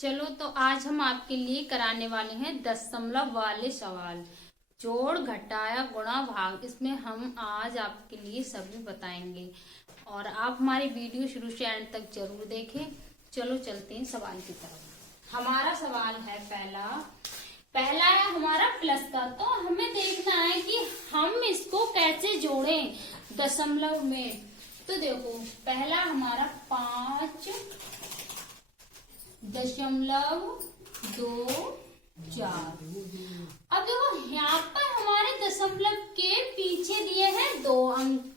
चलो तो आज हम आपके लिए कराने वाले हैं दशमलव वाले सवाल। जोड़, घटाया, गुणा, भाग, इसमें हम आज आपके लिए सभी बताएंगे और आप हमारी वीडियो शुरू से एंड तक जरूर देखें। चलो चलते हैं सवाल की तरफ। हमारा सवाल है पहला है हमारा प्लस का। तो हमें देखना है कि हम इसको कैसे जोड़ें दशमलव में। तो देखो पहला हमारा 5.24। अब देखो यहाँ पर हमारे दशमलव के पीछे दिए हैं 2 अंक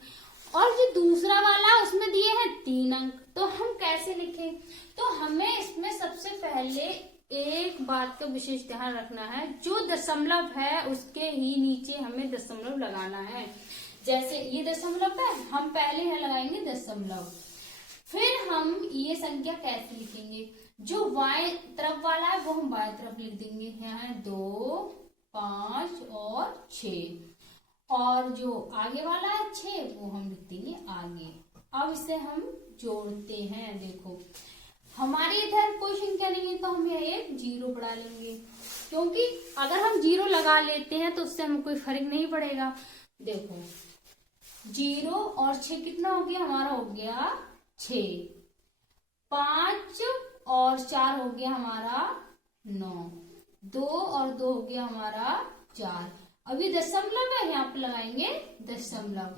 और जो दूसरा वाला उसमें दिए हैं 3 अंक। तो हम कैसे लिखें? तो हमें इसमें सबसे पहले एक बात का विशेष ध्यान रखना है, जो दशमलव है उसके ही नीचे हमें दशमलव लगाना है। जैसे ये दशमलव है, हम पहले यहाँ लगाएंगे दशमलव, फिर हम ये संख्या कैसे लिखेंगे? जो बाएं तरफ वाला है वो हम बाएं तरफ लिख देंगे। यहाँ है 2, 5 और 6 और जो आगे वाला है 6 वो हम लिख देंगे आगे। अब इसे हम जोड़ते हैं। देखो हमारे इधर कोई संख्या नहीं है तो हम यहाँ एक 0 बढ़ा लेंगे, क्योंकि अगर हम 0 लगा लेते हैं तो उससे हमें कोई फर्क नहीं पड़ेगा। देखो 0 और 6 कितना हो गया? हमारा हो गया 6। 5 और 4 हो गया हमारा 9। 2 और 2 हो गया हमारा 4। अभी दशमलव है, यहाँ पे लगाएंगे दशमलव।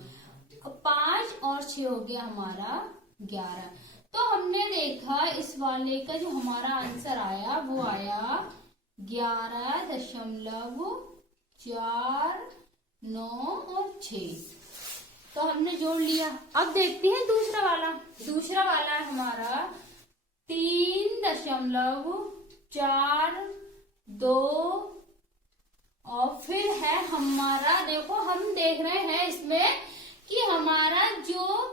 5 और 6 हो गया हमारा 11। तो हमने देखा इस वाले का जो हमारा आंसर आया वो आया 11.49 और 6। तो हमने जोड़ लिया। अब देखते हैं दूसरा वाला। दूसरा वाला है हमारा 3.42 और फिर है हमारा, देखो हम देख रहे हैं इसमें कि हमारा जो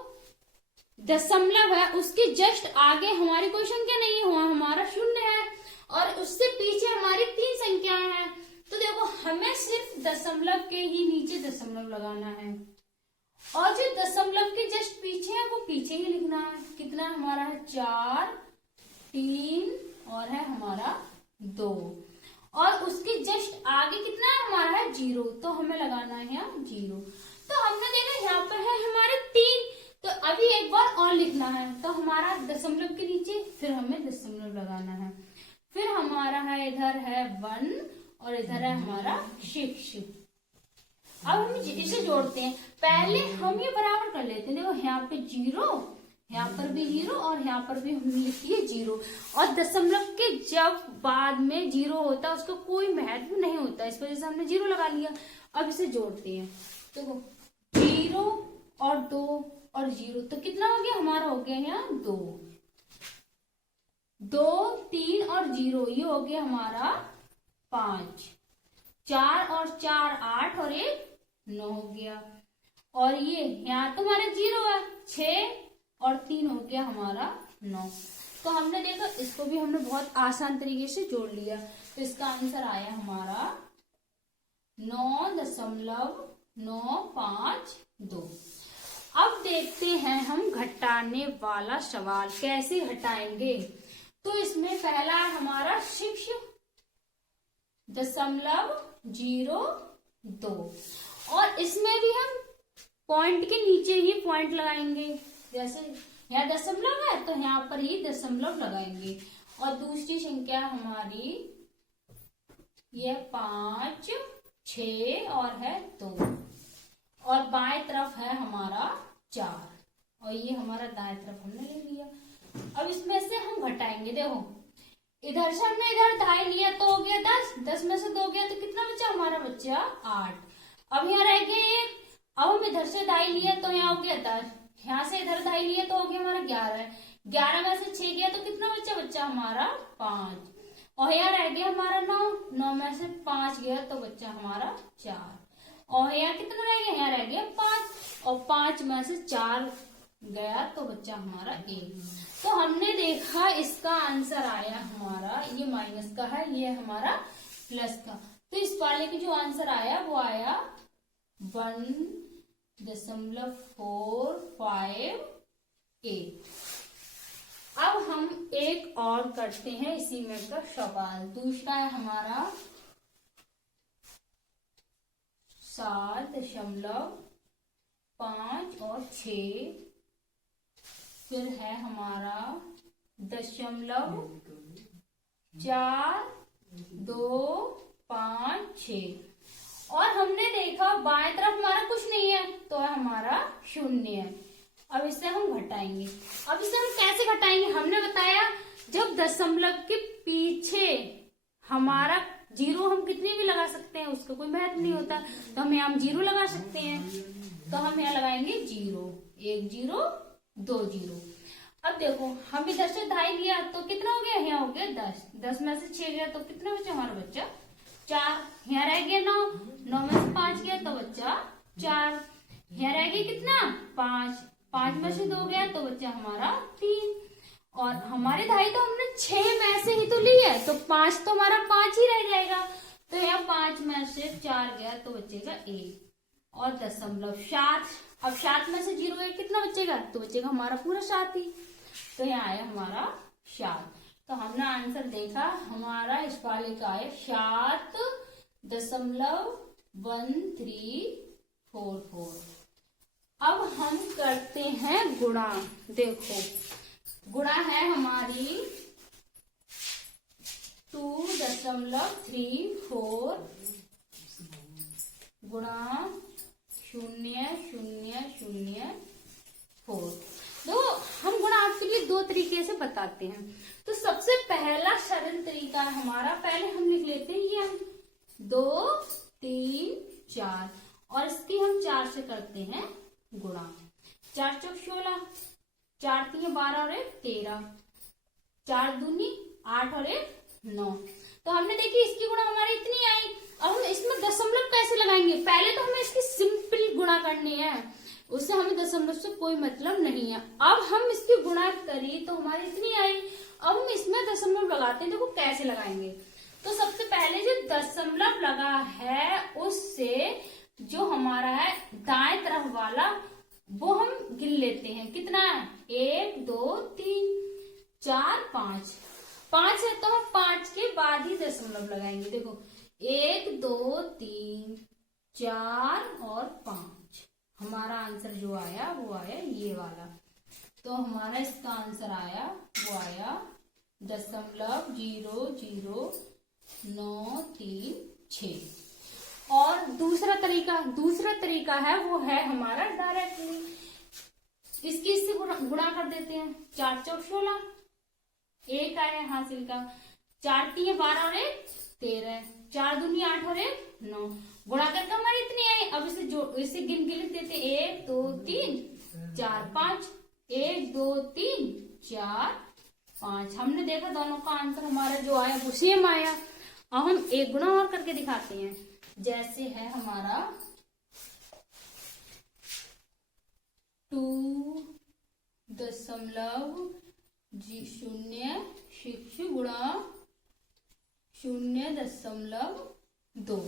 दशमलव है उसके जस्ट आगे हमारी कोई संख्या नहीं हुआ, हमारा 0 है और उससे पीछे हमारी 3 संख्याएं हैं। तो देखो हमें सिर्फ दशमलव के ही नीचे दशमलव लगाना है और जो दशमलव के जस्ट पीछे है वो पीछे ही लिखना है। कितना हमारा है? 4, 3 और है हमारा 2 और उसके जस्ट आगे कितना है? हमारा है 0। तो हमें लगाना है यहाँ 0। तो हमने देखा यहाँ पर है हमारे 3। तो अभी एक बार और लिखना है। तो हमारा दशमलव के नीचे फिर हमें दशमलव लगाना है। फिर हमारा है इधर है 1 और इधर है हमारा 6। अब हम इसे जोड़ते हैं। पहले हम ये बराबर कर लेते हैं। देखो यहाँ पे 0, यहाँ पर भी 0 और यहाँ पर भी हमने लिखी है 0। और दशमलव के जब बाद में 0 होता है उसका कोई महत्व नहीं होता, इस वजह से हमने 0 लगा लिया। अब इसे जोड़ते हैं। देखो 0 और 2 और 0 तो कितना हो गया? हमारा हो गया यहाँ 2। 2, 3 और 0 ये हो गया हमारा 5। 4 और 4 8 और 1 9 हो गया। और ये यहाँ तो हमारे 0 है, 6 और 3 हो गया हमारा 9। तो हमने देखा इसको भी हमने बहुत आसान तरीके से जोड़ लिया। तो इसका आंसर आया हमारा 9.952। अब देखते हैं हम घटाने वाला सवाल कैसे घटाएंगे। तो इसमें पहला है हमारा 6.02 और इसमें भी हम पॉइंट के नीचे ही पॉइंट लगाएंगे। जैसे यहाँ दशमलव है तो यहाँ पर ही दशमलव लगाएंगे। और दूसरी संख्या हमारी ये 5, 6 और है 2 और बाएं तरफ है हमारा 4 और ये हमारा दाएं तरफ हमने ले लिया। अब इसमें से हम घटाएंगे। देखो इधर से हमने इधर दाएं लिया तो हो गया 10। 10 में से 2 गया तो कितना बचा? हमारा बच्चा 8। अब यहाँ रह गया 1। अब हम इधर से दाएं लिया तो यहाँ हो गया 10। यहाँ से इधर दाएं लिया तो हो गया हमारा 11। 11 में से 6 गया तो कितना बच्चा हमारा 5 और यहाँ रह गया हमारा 9। 9 में से 5 गया तो बच्चा हमारा 4 और यहाँ कितना रह गया? यहाँ रह गया 5 और 5 में से 4 गया तो बच्चा हमारा 1। तो हमने देखा इसका आंसर आया हमारा, ये माइनस का है, ये हमारा प्लस का। तो इस वाले की जो आंसर आया वो आया 1.458। अब हम एक और करते हैं इसी में का सवाल। दूसरा है हमारा 7.5 और 6, फिर है हमारा 0.425 और हमने देखा बाएं तरफ हमारा कुछ नहीं है तो है हमारा 0 है। अब इससे हम घटाएंगे। अब इसे हम कैसे घटाएंगे, हमने बताया जब दशमलव के पीछे हमारा जीरो, हम कितनी भी लगा सकते हैं उसका कोई महत्व नहीं होता, तो हम यहाँ 0 लगा सकते हैं। तो हम यहाँ लगाएंगे 0, 1 0 2 0। अब देखो हम इधर से 2.5 लिया तो कितना हो गया, यहाँ हो गया 10, 10 में से 6 गया तो कितना बचा हमारा बच्चा 4, यहाँ रह गया 9, 9 में से 5 गया तो बच्चा 4, यहाँ रह गया कितना 5, 5 में से 2 गया तो बच्चा हमारा 3, और हमारे 2.5 तो हमने 6 में से ही तो ली है तो 5 तो हमारा 5 ही रह जाएगा। तो यहाँ 5 में से 4 गया तो बचेगा 1 और 0.7। अब 7 में से 0 गया कितना बचेगा, तो बचेगा हमारा पूरा 7 ही। तो यहाँ आया हमारा 7। तो हमने आंसर देखा हमारा इस वाले का है 7.1344। अब हम करते हैं गुणा। देखो गुणा है हमारी 2.34 गुणा 0.004। तो हम गुणा आपके लिए 2 तरीके से बताते हैं। तो सबसे पहला सरल तरीका है हमारा, पहले हम लिख लेते हैं ये 2 3 4 और इसकी हम 4 से करते हैं गुणा। 4 चौक 16, 4 3 12 और 1 13, 4 दूनी 8 और 1 9। तो हमने देखी इसकी गुणा हमारी इतनी आई। अब हम इसमें दशमलव कैसे लगाएंगे, पहले तो हमें इसकी सिंपल गुणा करनी है, उससे हमें दशमलव से कोई मतलब नहीं है। अब हम इसकी गुणा करी तो हमारी इतनी आई। अब हम इसमें दशमलव लगाते हैं, देखो कैसे लगाएंगे। तो सबसे पहले जो दशमलव लगा है उससे जो हमारा है दाएं तरफ वाला वो हम गिन लेते हैं, कितना है 1 2 3 4 5, 5 है तो हम 5 के बाद ही दशमलव लगाएंगे। देखो 1 2 3 4 और 5, हमारा आंसर जो आया वो आया ये वाला। तो हमारा इसका आंसर आया वो आया 0.00936। और दूसरा तरीका है वो है हमारा डायरेक्टली, इसकी इससे गुणा कर देते हैं। 4 चौक 16, 1 आया हासिल का, 4 3 12 और 1 13, 4 दूनी 8 और 1 9, गुणा करके हमारी इतनी आई। अब इसे गिन के लिख देते 1 2 3 4 5, 1 2 3 4 5। हमने देखा दोनों का आंसर हमारा जो आया वो सेम आया। अब हम एक गुणा और करके दिखाते हैं, जैसे है हमारा 2.06 गुणा 0.2।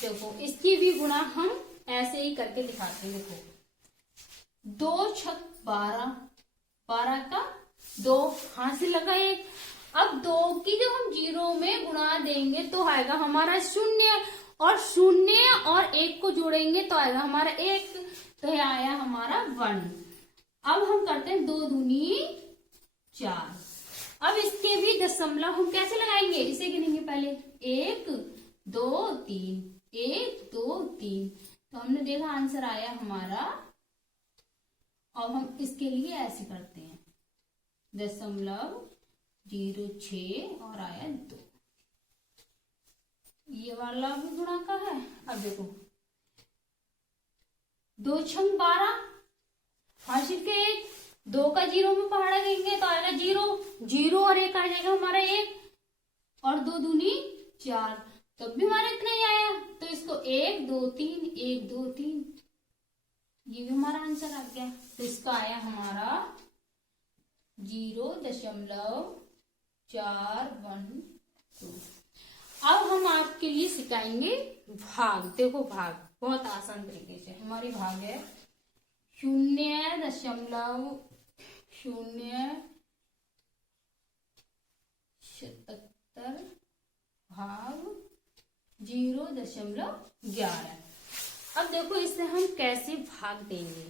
देखो इसकी भी गुणा हम ऐसे ही करके दिखाते हैं। देखो 2 छक 12, 12 का 2 हासिल लगा 1। अब 2 की जब हम 0 में गुणा देंगे तो आएगा हमारा 0, और 0 और 1 को जोड़ेंगे तो आएगा हमारा 1, तो ये आया हमारा 1। अब हम करते हैं 2 दूनी 4। अब इसके भी दशमलव हम कैसे लगाएंगे, इसे गिनेंगे पहले 1 2 3 1 2 3। तो हमने देखा आंसर आया हमारा। अब हम इसके लिए ऐसे करते हैं 0.06 और आया 2, ये वाला भी गुणा का है। अब देखो 2 छंग 12 हासिल के 1, 2 का 0 में पहाड़ा देंगे तो आएगा 0, 0 और 1 आ जाएगा हमारा 1, और 2 दूनी 4, तब भी हमारा इतना ही आया। तो इसको 1 2 3 1 2 3, ये भी हमारा आंसर आ गया। तो इसका आया हमारा 0.412। अब हम आपके लिए सिखाएंगे भाग। देखो भाग बहुत आसान तरीके से हमारी भाग है 0.004 77 भाग 0.11। अब देखो इसे हम कैसे भाग देंगे।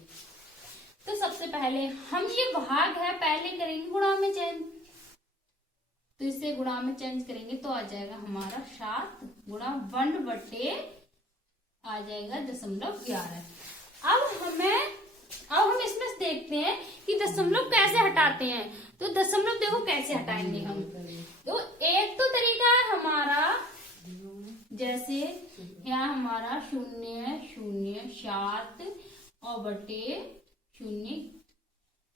तो सबसे पहले हम ये भाग है पहले करेंगे गुणा में चेंज, तो इसे गुणा में चेंज करेंगे तो आ जाएगा हमारा 7 गुणा 1 बटे आ जाएगा 0.11। अब हम इसमें देखते हैं कि दशमलव कैसे हटाते हैं। तो दशमलव देखो कैसे हटाएंगे हम। तो एक तो तरीका है हमारा, जैसे यहाँ हमारा 0 0 7 और बटे 0।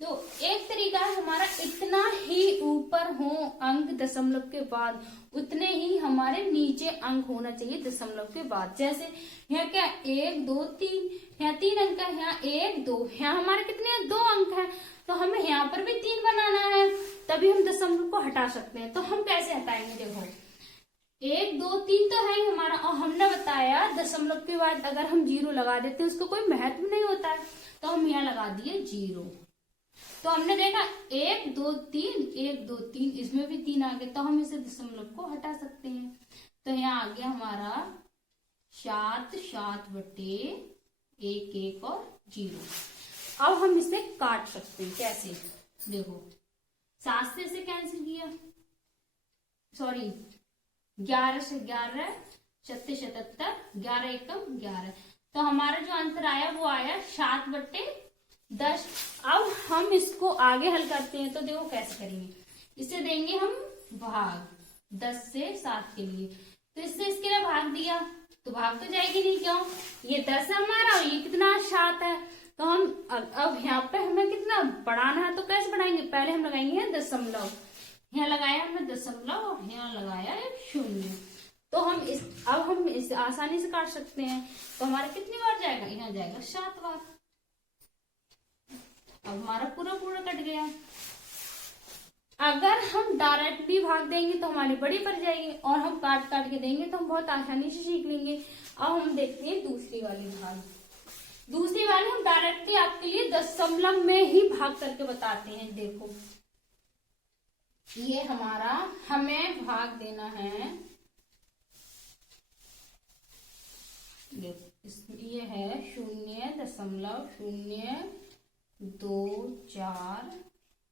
तो एक तरीका है हमारा इतना ही ऊपर हो अंक दशमलव के बाद उतने ही हमारे नीचे अंक होना चाहिए दशमलव के बाद। जैसे यहाँ क्या 1 2 3, यहाँ 3 अंक है, यहाँ 1 2, यहाँ हमारे कितने 2 अंक है, तो हमें यहाँ पर भी 3 बनाना है, तभी हम दशमलव को हटा सकते हैं। तो हम कैसे हटाएंगे, देखो 1 2 3 तो है ही हमारा, और हमने बताया दशमलव के बाद अगर हम 0 लगा देते हैं उसको कोई महत्व नहीं होता है, तो हम यहाँ लगा दिए 0। तो हमने देखा 1 2 3 1 2 3, इसमें भी 3 आ गए, तो हम इसे दशमलव को हटा सकते हैं। तो यहाँ आ गया हमारा 7 7 बटे 1 1 और 0। अब हम इसे काट सकते हैं, कैसे देखो 7 से इसे कैंसिल किया, सॉरी 11 से 11 7 77 11 एकम 11, तो हमारा जो आंसर आया वो आया 7 बटे 10। अब हम इसको आगे हल करते हैं, तो देखो कैसे करेंगे। इसे देंगे हम भाग 10 से 7 के लिए, तो इससे इसके लिए भाग दिया तो भाग तो जाएगी नहीं, क्यों ये 10 है हमारा और ये कितना 7 है। तो हम अब यहाँ पे हमें कितना बढ़ाना है, तो कैसे बढ़ाएंगे, पहले हम लगाएंगे दशमलव, यहाँ लगाया हमने दशमलव और यहाँ लगाया 0। तो अब हम इसे आसानी से काट सकते हैं। तो हमारा कितनी बार जाएगा, यहाँ जाएगा 7 बार। अब हमारा पूरा कट गया। अगर हम डायरेक्टली भाग देंगे तो हमारी बड़ी पड़ जाएगी, और हम काट के देंगे तो हम बहुत आसानी से सीख लेंगे। अब हम देखते हैं दूसरी वाली भाग। दूसरी वाली हम डायरेक्टली आपके लिए दशमलव में ही भाग करके बताते हैं। देखो ये हमारा हमें भाग देना है, देखो ये है 0.024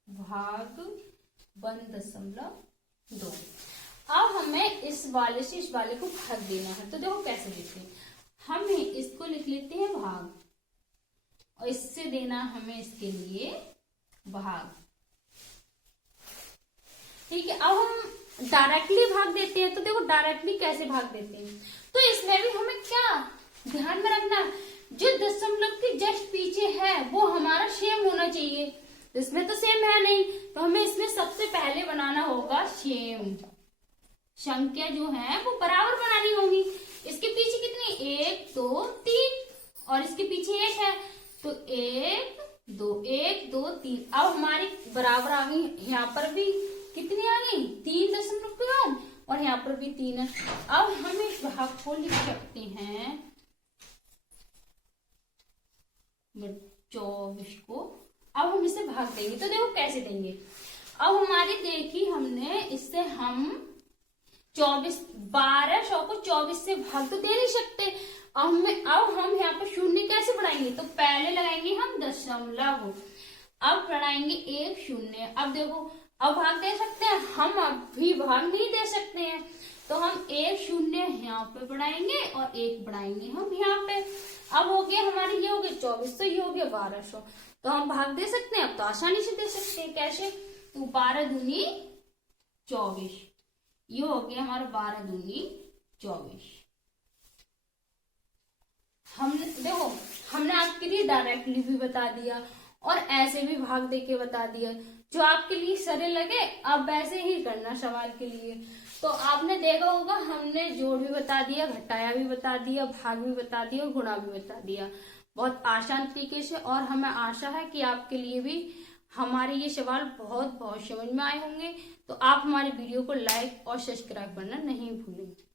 भाग 1.2। अब हमें इस वाले से इस वाले को भाग देना है, तो देखो कैसे देते हैं। हम इसको लिख लेते हैं भाग, और इससे देना हमें इसके लिए भाग, ठीक है। अब हम डायरेक्टली भाग देते हैं, तो देखो डायरेक्टली कैसे भाग देते हैं। तो इसमें भी हमें क्या ध्यान में रखना, जो दशमलव के जस्ट पीछे है वो हमारा सेम होना चाहिए। तो इसमें तो सेम है नहीं, तो हमें इसमें सबसे पहले बनाना होगा सेम। संख्या जो है वो बराबर बनानी होगी। इसके पीछे कितनी 1 2 3 और इसके पीछे 1 है, तो 1 2 1 2 3। अब हमारी बराबर आ गई, यहाँ पर भी कितनी आ गई 3 दशमलव के बाद, और यहाँ पर भी 3 है। अब हम इस भाग को लिख सकते हैं 24 को। अब हम इसे भाग देंगे, तो देखो कैसे देंगे। अब हमारी देखी हमने, इससे हम 24 1200 को 24 से भाग तो दे नहीं सकते। अब हम यहाँ पर 0 कैसे बढ़ाएंगे, तो पहले लगाएंगे हम दशमलव, अब बढ़ाएंगे 1 0। अब देखो अब भाग दे सकते हैं हम, अभी भाग नहीं दे सकते हैं, तो हम 1 0 यहाँ पे बढ़ाएंगे और 1 बढ़ाएंगे हम यहाँ पे। अब हो गया हमारे, ये हो गया 24, तो ये हो गया 1200, तो हम भाग दे सकते हैं। अब तो आसानी से दे सकते हैं, कैसे, तो 12 दूनी 24, ये हो गया हमारा 12 दूनी 24। हमने आपके लिए डायरेक्टली भी बता दिया और ऐसे भी भाग दे के बता दिया, जो आपके लिए सरल लगे आप वैसे ही करना सवाल के लिए। तो आपने देखा होगा हमने जोड़ भी बता दिया, घटाया भी बता दिया, भाग भी बता दिया, गुणा भी बता दिया, बहुत आसान तरीके से। और हमें आशा है कि आपके लिए भी हमारे ये सवाल बहुत समझ में आए होंगे। तो आप हमारे वीडियो को लाइक और सब्सक्राइब करना नहीं भूलें।